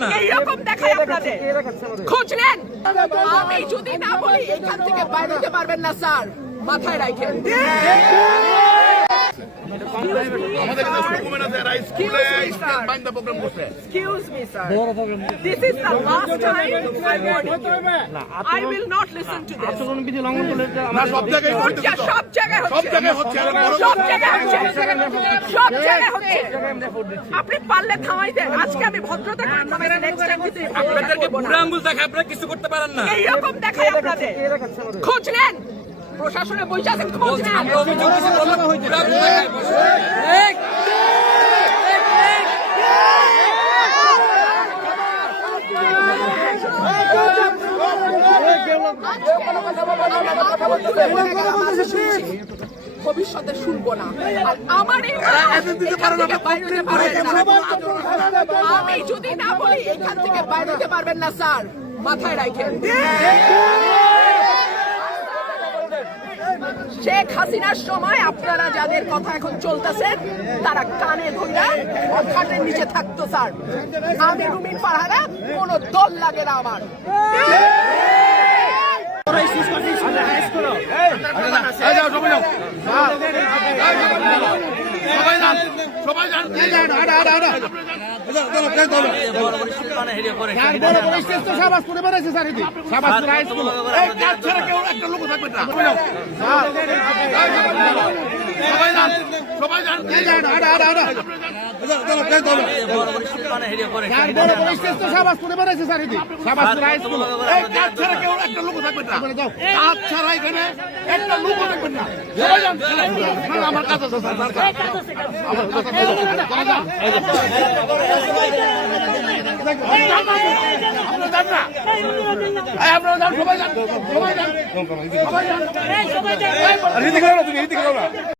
না। এইরকম দেখায় আপনাদের খোঁজ নেন। আমি যদি না বলি এখান থেকে বাইরে যেতে পারবেন না স্যার, মাথায় রাখেন। আমাদের কাছে ডকুমেন্ট আছে, এরা স্কুলে স্টেট বাইন্ড দ্য প্রোগ্রাম করছে। Excuse me, sir. This is the last time I warn you. I will not listen to this. না, সব জায়গায় হচ্ছে, সব জায়গায় সব জায়গায় হচ্ছে, সব জায়গায় হচ্ছে, সব জায়গায় হচ্ছে। আপনি পারলে থামাই দেন। আজকে আমি ভদ্রতা করে থামাই দেন। নেক্সট টাইম কিন্তু আপনাদেরকে বুড়ো আঙ্গুল দেখায় আপনারা কিছু করতে পারেন না। এইরকম দেখায় আপনাদের খোঁজ নেন। প্রশাসনে বসে আছেন, খোঁজ নেন। আমরা অভিযোগ কিছু বললে বুড়ো আঙ্গুল দেখায় বসে। ভবিষ্যতে শুনবো না। আর আমার আমি যদি না বলি এখান থেকে বাইরে যেতে পারবেন না স্যার, মাথায় রাখেন। শেখ হাসিনার সময় আপনারা যাদের কথা এখন চলতেছেন তারা কানে ধরে খাটের নিচে থাকতো স্যার। আমি রুমিন ফারহানা, কোনো দল লাগে না আমার। আমার কাছে আপনারা সবাই যান, সবাই যান, সবাই যান।